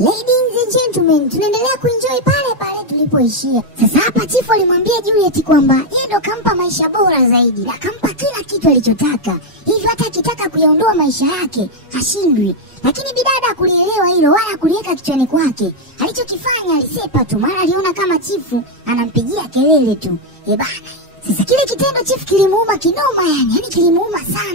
Ladies and gentlemen, tunaendelea kuenjoy pale pale tulipoishia. Sasa hapa Chifu alimwambia Juliet kwamba yeye ndo kampa maisha bora zaidi na kampa kila kitu alichotaka. Hivyo hata akitaka kuyaondoa maisha yake hashindwi. Lakini bidada kulielewa hilo wala kuliweka kichwani kwake. Alichokifanya alisepa tu, mara aliona kama Chifu anampigia kelele tu. Bana. Sasa kile kitendo Chifu kilimuuma kinoma yani kilimuuma sana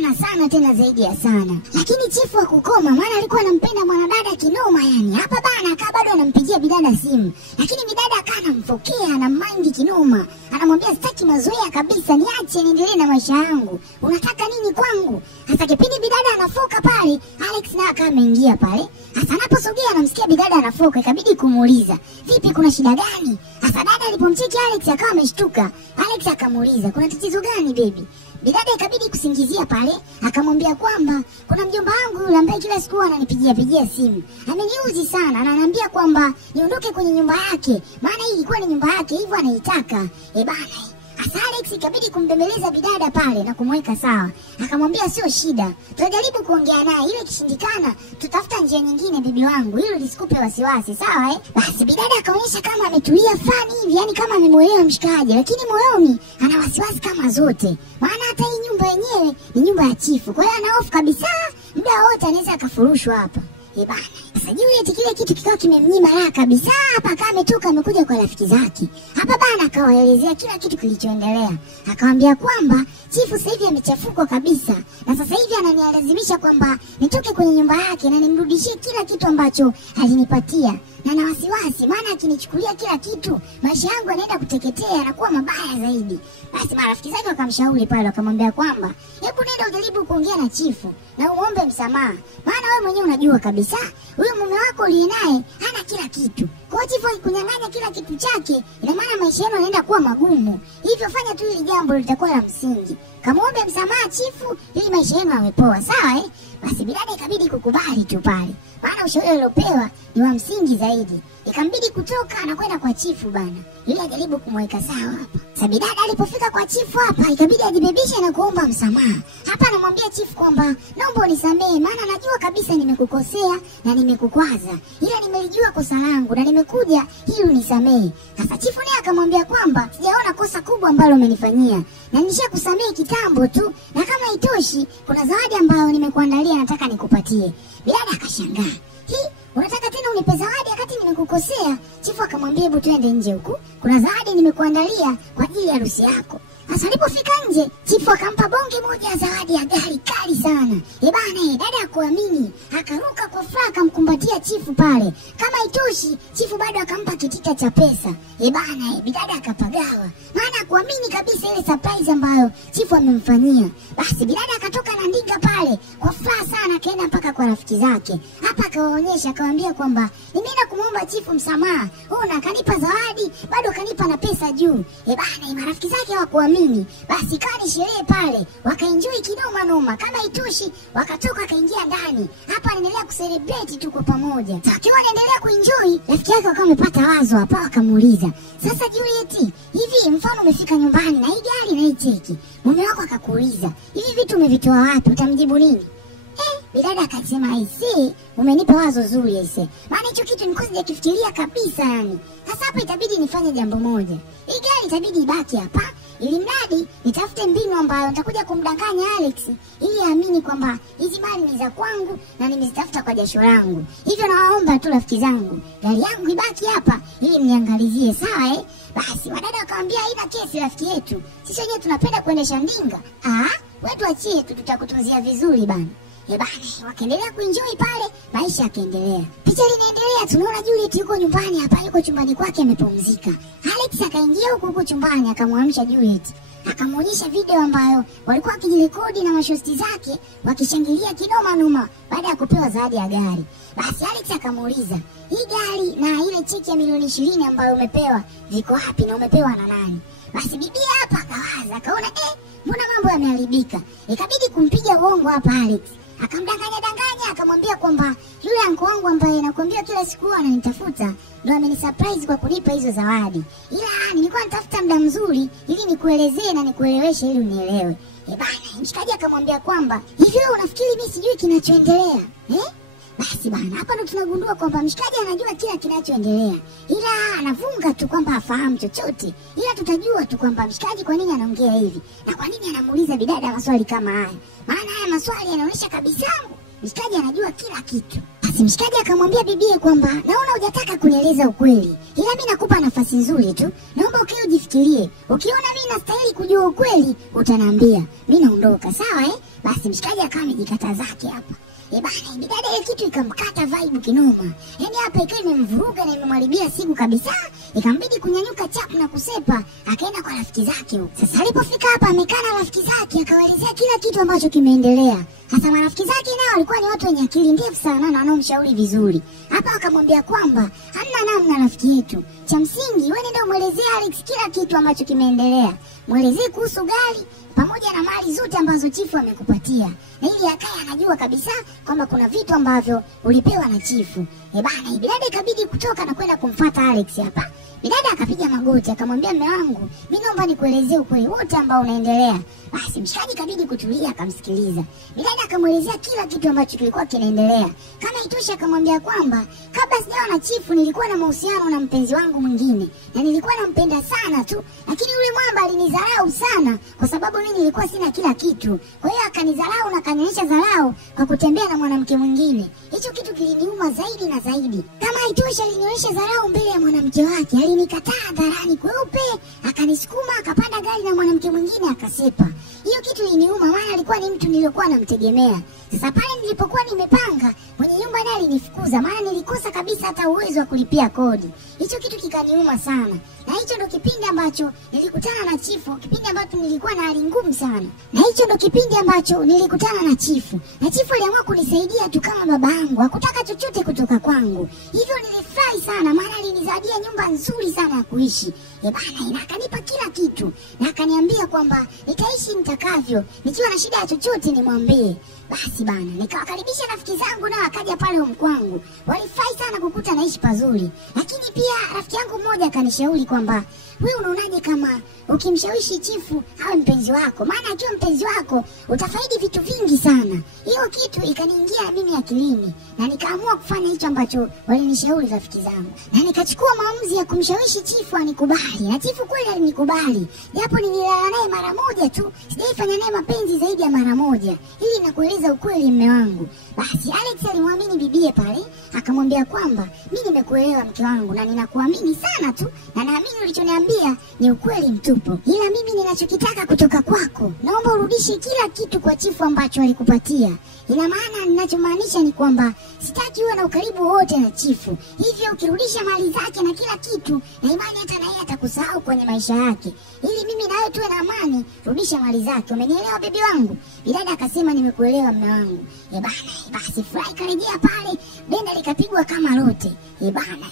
tena zaidi ya sana. Lakini Chifu hakukoma, maana alikuwa anampenda mwanadada kinoma yani. Hapa bana akawa bado anampigia bidada simu. Lakini bidada akawa anamfokea na mind kinoma. Anamwambia sitaki mazoea kabisa, niache niendelee na maisha yangu. Unataka nini kwangu? Sasa kipindi bidada anafoka pale, Alex naye akawa ameingia pale. Sasa anaposogea anamsikia bidada anafoka, ikabidi kumuuliza, "Vipi, kuna shida gani?" Sasa dada alipomcheki Alex akawa ameshtuka. Alex akamuuliza, "Kuna tatizo gani baby?" Bidada ikabidi kusingizia pale, akamwambia kwamba kuna mjomba wangu yule ambaye kila siku ananipigia simu. Ameniuzi sana, na ananiambia kwamba niondoke kwenye nyumba yake, maana hii ilikuwa ni nyumba yake, hivyo anaitaka. Bana. Asa Alex ikabidi kumbembeleza bidada pale na kumweka sawa. Akamwambia sio shida, tutajaribu kuongea naye, ile kishindikana tutafuta njia nyingine bibi wangu, hilo lisikupe wasiwasi, sawa Basi bidada akaonyesha kama ametulia fulani hivi, yani kama amemuelewa mshikaji, lakini moyoni ana wasiwasi kama zote. Maana hata hii nyumba yenyewe ni nyumba ya Chifu. Kwa hiyo ana hofu kabisa, muda wote anaweza akafurushwa hapa. Bana. Sasa Juliet kile kitu kikawa kimemnyima raha kabisa. Hapa kama ametoka amekuja kwa rafiki zake. Hapa bana akawaelezea kila kitu kilichoendelea. Akamwambia kwamba Chifu sasa hivi amechafuka kabisa. Na sasa hivi ananilazimisha kwamba nitoke kwenye nyumba yake na nimrudishie kila kitu ambacho alinipatia. Na na wasiwasi, maana akinichukulia kila kitu, maisha yangu yanaenda kuteketea na kuwa mabaya zaidi. Basi marafiki zake wakamshauri pale, wakamwambia kwamba hebu nenda ujaribu kuongea na Chifu na uombe msamaha. Maana wewe mwenyewe unajua kabisa huyo mume wako uliye naye hana kila kitu. Kwa Chifu akikunyang'anya kila kitu chake, ina maana maisha yenu yanaenda kuwa magumu. Hivyo fanya tu hili jambo litakuwa la msingi. Kamuombe msamaha Chifu ili maisha yenu yamepoa, sawa Basi bidada ikabidi kukubali tu pale. Maana ushauri aliopewa ni wa msingi zaidi. Ikambidi kutoka na kwenda kwa Chifu bana, ili ajaribu kumweka sawa hapa. Sasa bidada alipofika kwa Chifu hapa, ikabidi ajibebishe na kuomba msamaha. Hapa anamwambia Chifu kwamba naomba unisamehe, maana najua kabisa nimekukosea na nimekukwaza. Ila nimelijua kosa langu na nimekuja ili unisamehe. Sasa Chifu naye akamwambia kwamba sijaona kosa kubwa ambalo umenifanyia. Na nishakusamehe kitambo tu, na kama itoshi kuna zawadi ambayo nimekuandalia nataka nikupatie. Bidada akashangaa. Unataka tena unipe zawadi wakati nimekukosea? Chifu akamwambia hebu twende nje huku, kuna zawadi nimekuandalia kwa ajili ya harusi yako. Sasa alipofika nje, Chifu akampa bonge moja ya zawadi ya gari kali sana. Bana, dada hakuamini, akaruka kwa furaha akamkumbatia Chifu pale. Kama itoshi, Chifu bado akampa kitita cha pesa. Bana, bidada akapagawa. Maana hakuamini kabisa ile surprise ambayo Chifu amemfanyia. Basi bidada akatoka na ndinga pale kwa furaha sana, akaenda mpaka kwa rafiki zake. Hapa akawaonyesha, akawaambia kwamba nimeenda kumuomba Chifu msamaha. Ona kanipa zawadi, bado kanipa na pesa juu. Bana, marafiki zake hawakuamini. Basi kani sherehe pale, wakaenjoy kinoma noma. Kama itoshi, wakatoka akaingia ndani. Hapa anaendelea kucelebrate tu kwa pamoja. Akiwa anaendelea kuenjoy, rafiki yake akawa amepata wazo hapa, akamuuliza, "Sasa Juliet, hivi mfano umefika nyumbani na hii gari na hii cheki. Mume wako akakuuliza, hivi vitu umevitoa wapi? Utamjibu nini?" Bidada akasema, "Aisee, umenipa wazo zuri aisee. Maana hicho kitu nilikuwa sijakifikiria kabisa yani. Sasa hapa itabidi nifanye jambo moja. Hii gari itabidi ibaki hapa, ili mradi nitafute mbinu ambayo nitakuja kumdanganya Alex ili aamini kwamba hizi mali ni za kwangu na nimezitafuta kwa jasho langu. Hivyo nawaomba tu rafiki zangu, gari yangu ibaki hapa ili mniangalizie, sawa Basi wadada akamwambia haina kesi rafiki yetu. Sisi wenyewe tunapenda kuendesha ndinga. Wewe tuachie tu, tutakutunzia vizuri bana. Bana, wakaendelea kuenjoy pale, maisha yakaendelea. Picha linaendelea, tunaona Juliet yuko nyumbani hapa, yuko chumbani kwake amepumzika. Alex akaingia huko chumbani akamwamsha Juliet. Akamuonyesha video ambayo walikuwa wakijirekodi na mashosti zake wakishangilia kinoma noma baada ya kupewa zawadi ya gari. Basi Alex akamuuliza, "Hii gari na ile cheki ya milioni 20 ambayo umepewa viko wapi na umepewa na nani?" Basi bibi hapa akawaza, akaona mbona mambo yameharibika. Ikabidi kumpiga uongo hapa Alex. Akamdanganya akamwambia kwamba yule anko wangu ambaye nakwambia kila siku ananitafuta ndo amenisurprise kwa kunipa hizo zawadi. Ila nilikuwa natafuta muda mzuri ili nikuelezee na nikueleweshe ili unielewe. Bana, mshikaji akamwambia kwamba hivi wewe unafikiri mimi sijui kinachoendelea? Basi bana, hapa ndo tunagundua kwamba mshikaji anajua kila kinachoendelea, ila anavunga tu kwamba hafahamu chochote. Ila tutajua tu kwamba mshikaji kwa nini anaongea hivi na kwa nini anamuuliza bidada maswali kama haya. Maana haya maswali yanaonyesha kabisa mshikaji anajua kila kitu. Basi mshikaji akamwambia bibie kwamba naona hujataka kunieleza ukweli, ila mimi nakupa nafasi nzuri tu. Naomba ukae ujifikirie. Ukiona mimi nastahili kujua ukweli, utaniambia. Mimi naondoka, sawa eh? Basi mshikaji akawa amejikata zake hapa. Bana, bidada ile kitu ikamkata vibe kinoma. Yaani hapa ikawa imemvuruga na imemharibia siku kabisa. Ikambidi kunyanyuka chapu na kusepa, akaenda kwa rafiki zake huko. Sasa alipofika hapa amekaa na rafiki zake, akawaelezea kila kitu ambacho kimeendelea. Hasa marafiki zake nao walikuwa ni watu wenye akili ndefu sana na wanaomshauri vizuri. Hapa akamwambia kwamba hamna namna rafiki yetu. Cha msingi wewe nenda umuelezee Alex kila kitu ambacho kimeendelea. Muelezee kuhusu gari pamoja na mali zote ambazo chifu amekupatia. Na ili akae anajua kabisa kwamba kuna vitu ambavyo ulipewa na chifu. Bana, bidada ikabidi kutoka na kwenda kumfuata Alex hapa. Bidada akapiga magoti akamwambia mume wangu, mimi naomba nikuelezee ukweli wote ambao unaendelea. Basi mshikaji ikabidi kutulia akamsikiliza. Bidada akamuelezea kila kitu ambacho kilikuwa kinaendelea. Kama itosha akamwambia kwamba kabla sijawa na chifu nilikuwa na mahusiano na mpenzi wangu mwingine na nilikuwa nampenda sana tu, lakini yule mwamba alinidharau sana kwa sababu mimi nilikuwa sina kila kitu. Kwa hiyo akanidharau na akanionyesha dharau kwa kutembea na mwanamke mwingine. Hicho kitu kiliniuma zaidi na zaidi. Kama itosha alinionyesha dharau mbele ya mwanamke wake. Alinikataa hadharani kweupe, akanisukuma akapanda gari na mwanamke mwingine akasepa. Hiyo kitu iliniuma maana alikuwa ni mtu niliyokuwa namtegemea. Sasa pale nilipokuwa nimepanga, mwenye nyumba naye alinifukuza maana nilikosa kabisa hata uwezo wa kulipia kodi. Hicho kitu kikaniuma sana. Na hicho ndo kipindi ambacho nilikutana na chifu, kipindi ambacho nilikuwa na hali ngumu sana. Na hicho ndo kipindi ambacho nilikutana na chifu. Na chifu aliamua kunisaidia tu kama baba yangu, hakutaka chochote kutoka kwangu. Hivyo nilifurahi sana maana alinizawadia nyumba nzuri sana ya kuishi. Bana, na akanipa kila kitu. Na akaniambia kwamba nitaishi nitakavyo, nikiwa na shida ya chochote nimwambie. Basi bana, nikawakaribisha rafiki zangu na wakaja pale kwangu. Walifurahi sana kukuta naishi pazuri. Lakini pia rafiki yangu mmoja akanishauri kwamba wewe unaonaje kama ukimshawishi chifu awe mpenzi wako? Maana akiwa mpenzi wako utafaidi vitu vingi sana. Hiyo kitu ikaniingia mimi akilini na nikaamua kufanya hicho ambacho walinishauri rafiki zangu. Na nikachukua maamuzi ya kumshawishi chifu anikubali. Na chifu kweli alinikubali. Japo nililala naye mara moja tu, sijaifanya naye mapenzi zaidi ya mara moja. Ili nakueleza ukweli mume wangu. Basi Alex alimwamini bibie pale, akamwambia kwamba mimi nimekuelewa mke wangu na ninakuamini sana tu na naamini ulichoniambia ni ukweli mtupu. Ila mimi ninachokitaka kutoka kwako, naomba urudishe kila kitu kwa chifu ambacho alikupatia. Ina maana ninachomaanisha ni kwamba sitaki uwe na ukaribu wote na chifu. Hivyo ukirudisha mali zake na kila kitu, na imani hata na yeye atakusahau kwenye maisha yake. Ili mimi na wewe tuwe na amani, rudisha mali zake. Umenielewa bibi wangu? Bidada akasema nimekuelewa mume wangu. Bana, basi furahi karejea pale, benda likapigwa kama lote. Bana.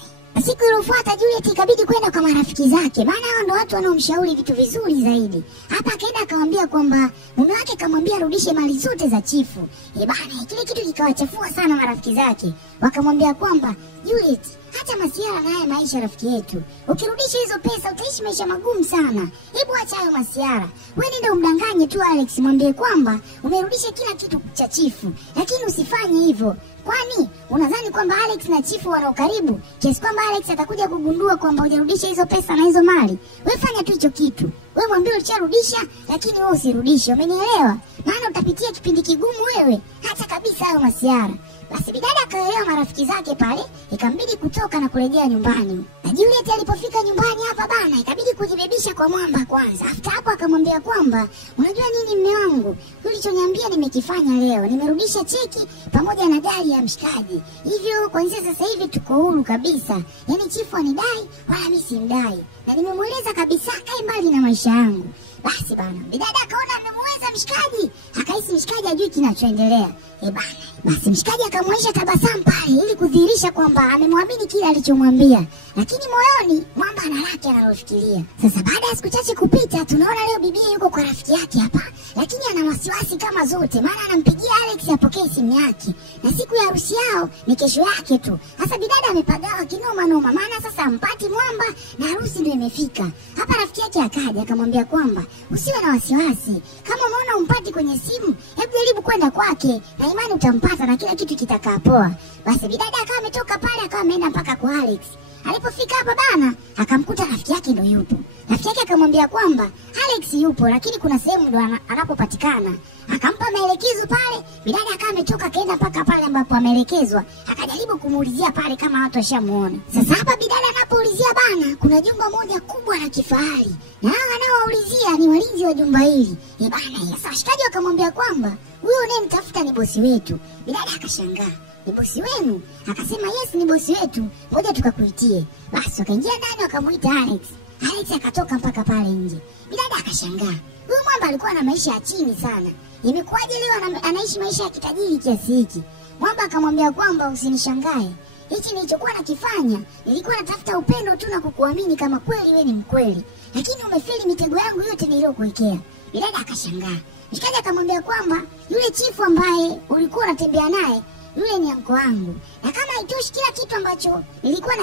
Siku iliyofuata Juliet ikabidi kwenda kwa marafiki zake. Maana hao ndio watu wanaomshauri vitu vizuri zaidi. Hapa akaenda akamwambia kwamba mume wake kamwambia arudishe mali zote za chifu. Bana, kile kitu kikawachafua sana marafiki zake. Wakamwambia kwamba Juliet, hata masiara na haya maisha rafiki yetu. Ukirudisha hizo pesa utaishi maisha magumu sana. Hebu acha hayo masiara. Wewe nenda umdanganye tu Alex, mwambie kwamba umerudisha kila kitu cha chifu. Lakini usifanye hivyo. Kwani unadhani kwamba Alex na chifu wana ukaribu kiasi kwamba Alex atakuja kugundua kwamba hujarudisha hizo pesa na hizo mali? Wewe fanya tu hicho kitu. Wewe mwambie ulisharudisha lakini wewe usirudishe. Umenielewa? Maana utapitia kipindi kigumu wewe. Acha kabisa hayo masiara. Basi bidada akaelewa marafiki zake pale, ikambidi kutoka na kurejea nyumbani. Na Juliet alipofika nyumbani hapa bana, ikabidi kujibebisha kwa mwamba kwanza. After hapo akamwambia kwamba unajua nini mume wangu? Ulichoniambia nimekifanya leo. Nimerudisha cheki pamoja na gari ya mshikaji. Hivyo kuanzia sasa hivi tuko huru kabisa. Yaani chifu anidai wala mimi simdai. Na nimemueleza kabisa kae mbali na maisha yangu. Basi bana, bidada akaona amemweza mshikaji, akahisi mshikaji ajui kinachoendelea. Bana, basi mshikaji akamwonyesha tabasamu pale ili kudhihirisha kwamba amemwamini kile alichomwambia. Lakini moyoni mwamba ana lake analofikiria. Sasa baada ya siku chache kupita, tunaona leo bibi yuko kwa rafiki yake hapa, lakini ana wasiwasi kama zote maana anampigia Alex apokee simu yake. Na siku ya harusi yao ni kesho yake tu. Sasa bidada amepagawa kinoma noma maana sasa ampati mwamba na harusi ndio imefika. Hapa rafiki yake akaja akamwambia kwamba usiwe na wasiwasi. Kama umeona mbona umpati kwenye simu? Hebu jaribu kwenda kwake na imani utampata na kila kitu kitakaa poa. Basi bidada akawa ametoka pale akawa ameenda mpaka kwa Alex. Alipofika hapa bana, akamkuta rafiki yake ndo yupo. Rafiki yake akamwambia kwamba Alex yupo lakini kuna sehemu ndo anapopatikana. Akampa maelekezo pale, bidada akawa ametoka kaenda mpaka pale ambapo ameelekezwa. Akajaribu kumuulizia pale kama watu washamuona. Sasa hapa bidada anapoulizia bana, kuna jumba moja kubwa la kifahari. Na hao anaoulizia ni walinzi wa jumba hili. Bana, sasa washikaji wakamwambia kwamba huyo unayemtafuta ni bosi wetu. Bidada akashangaa. Ni bosi wenu? Akasema yes, ni bosi wetu. Ngoja tukakuitie. Basi wakaingia ndani wakamuita Alex. Alex akatoka mpaka pale nje. Bidada akashangaa. Huyu mwamba alikuwa na maisha ya chini sana. Imekuwaje leo anaishi maisha ya kitajiri kiasi hiki? Mwamba akamwambia kwamba usinishangae. Hichi nilichokuwa nakifanya, nilikuwa natafuta upendo tu na kukuamini kama kweli wewe ni mkweli. Lakini umefeli mitego yangu yote niliyokuwekea. Bidada akashangaa. Mshikaji akamwambia kwamba yule chifu ambaye ulikuwa unatembea naye yule ni anko wangu. Na kama haitoshi kila kitu ambacho nilikuwa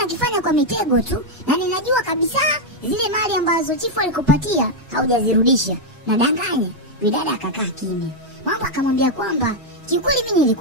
nakifanya kwa mitego tu, na ninajua kabisa zile mali ambazo chifu alikupatia haujazirudisha. Na danganya. Bidada akakaa kimya. Mwamba akamwambia kwamba kiukweli mimi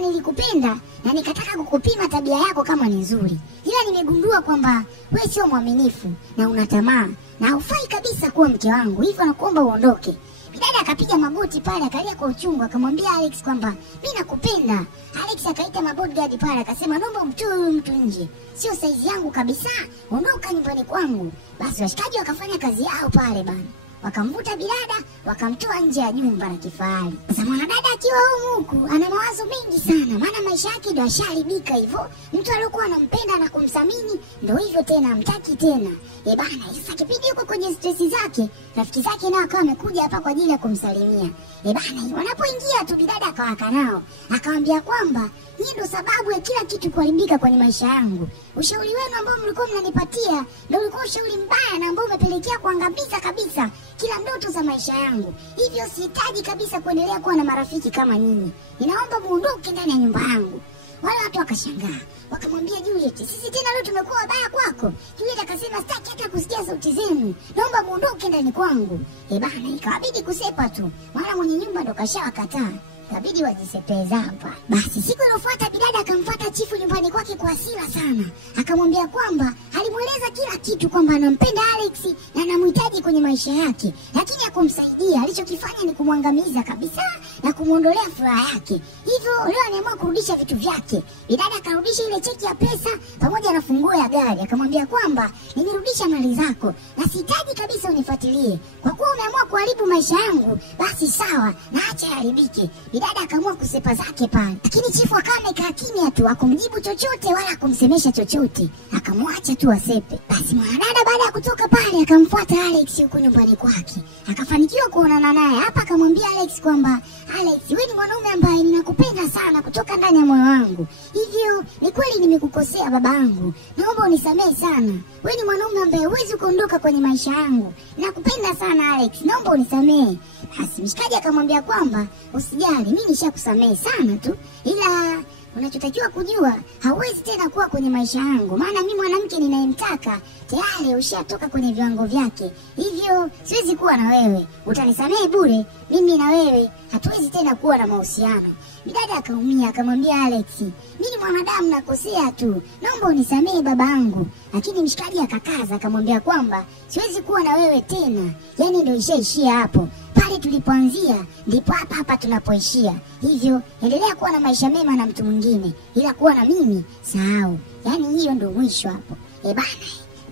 nilikupenda na nikataka kukupima tabia yako kama ni nzuri. Ila nimegundua kwamba wewe sio mwaminifu na una tamaa na hufai kabisa kuwa mke wangu. Hivyo nakuomba uondoke. Bidada akapiga magoti pale akalia kwa uchungu akamwambia Alex kwamba mimi nakupenda. Alex akaita mabodyguard pale akasema naomba mtoe huyu mtu nje. Sio saizi yangu kabisa. Ondoka nyumbani kwangu. Basi washikaji wakafanya kazi yao pale bana. Wakamvuta bidada, wakamtoa nje ya jumba la kifahari. Sasa mwanadada akiwa huku ana mawazo mengi sana, maana maisha yake ndio yasharibika hivyo. Mtu aliyokuwa anampenda na kumthamini ndio hivyo tena amtaki tena. Bana, sasa kipindi yuko kwenye stress zake, rafiki zake nao akawa amekuja hapa kwa ajili ya kumsalimia. Bana, wanapoingia tu bidada akawaka nao, akamwambia kwamba hii ndio sababu ya kila kitu kuharibika kwenye maisha yangu. Ushauri wenu ambao mlikuwa mnanipatia ndio ulikuwa ushauri mbaya na ambao umepelekea kuangamiza kabisa kila ndoto za maisha yangu. Hivyo sihitaji kabisa kuendelea kuwa na marafiki kama nyinyi. Ninaomba muondoke ndani ya nyumba yangu. Wale watu wakashangaa. Wakamwambia Juliet, sisi tena leo tumekuwa wabaya kwako? Juliet akasema sitaki hata kusikia sauti zenu. Naomba muondoke ndani kwangu. Bana, ikabidi kusepa tu. Maana mwenye nyumba ndo kashawakataa. Kabidi wajisepeza hapa. Basi siku iliyofuata bidada akamfuata chifu nyumbani kwake kwa hasira sana. Akamwambia kwamba alimueleza kila kitu kwamba anampenda Alex na anamhitaji kwenye maisha yake. Lakini hakumsaidia. Alichokifanya ni kumwangamiza kabisa na kumuondolea furaha yake. Hivyo leo anaamua kurudisha vitu vyake. Bidada akarudisha ile cheki ya pesa pamoja na funguo ya gari. Akamwambia kwamba nimerudisha mali zako na sihitaji kabisa unifuatilie. Kwa kuwa umeamua kuharibu maisha yangu, basi sawa na acha yaharibike. Bidada akaamua kusepa zake pale. Lakini chifu akawa amekaa kimya tu, hakumjibu chochote wala hakumsemesha chochote. Akamwacha tu asepe. Basi mwanadada baada ya kutoka pale akamfuata Alex huko nyumbani kwake. Akafanikiwa kuonana naye. Hapa akamwambia Alex kwamba Alex, wewe ni mwanaume ambaye ninakupenda sana kutoka ndani ya moyo wangu. Hivyo ni kweli nimekukosea babangu. Naomba unisamehe sana. Wewe ni mwanaume ambaye huwezi kuondoka kwenye maisha yangu. Nakupenda sana Alex. Naomba unisamehe. Basi mshikaji akamwambia kwamba usijali, mimi nishakusamehe sana tu. Ila unachotakiwa kujua, hauwezi tena kuwa kwenye maisha yangu. Maana mimi mwanamke ninayemtaka tayari ushatoka kwenye viwango vyake. Hivyo siwezi kuwa na wewe. Utanisamehe bure. Mimi na wewe hatuwezi tena kuwa na mahusiano. Bidada akaumia akamwambia Alex, mimi ni mwanadamu nakosea tu. Naomba unisamehe babangu. Lakini mshikaji akakaza akamwambia kwamba siwezi kuwa na wewe tena. Yaani ndio ishaishia hapo. Pale tulipoanzia ndipo hapa tunapoishia. Hivyo endelea kuwa na maisha mema na mtu mwingine, ila kuwa na mimi sahau. Yaani hiyo ndio mwisho hapo. Bana.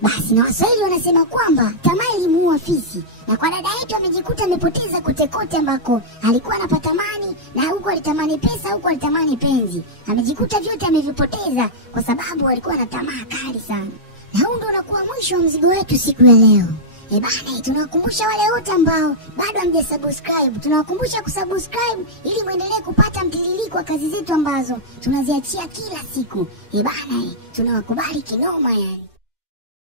Basi na Waswahili wanasema kwamba tamaa ilimuua fisi. Na kwa dada yetu amejikuta amepoteza kote kote ambako alikuwa anapata mali, na huko alitamani pesa, huko alitamani penzi. Amejikuta vyote amevipoteza kwa sababu alikuwa na tamaa kali sana. Na huu ndio unakuwa mwisho wa mzigo wetu siku ya leo. Bana, tunawakumbusha wale wote ambao bado hamjasubscribe, tunawakumbusha kusubscribe ili muendelee kupata mtiririko wa kazi zetu ambazo tunaziachia kila siku. Bana, tunawakubali kinoma yani.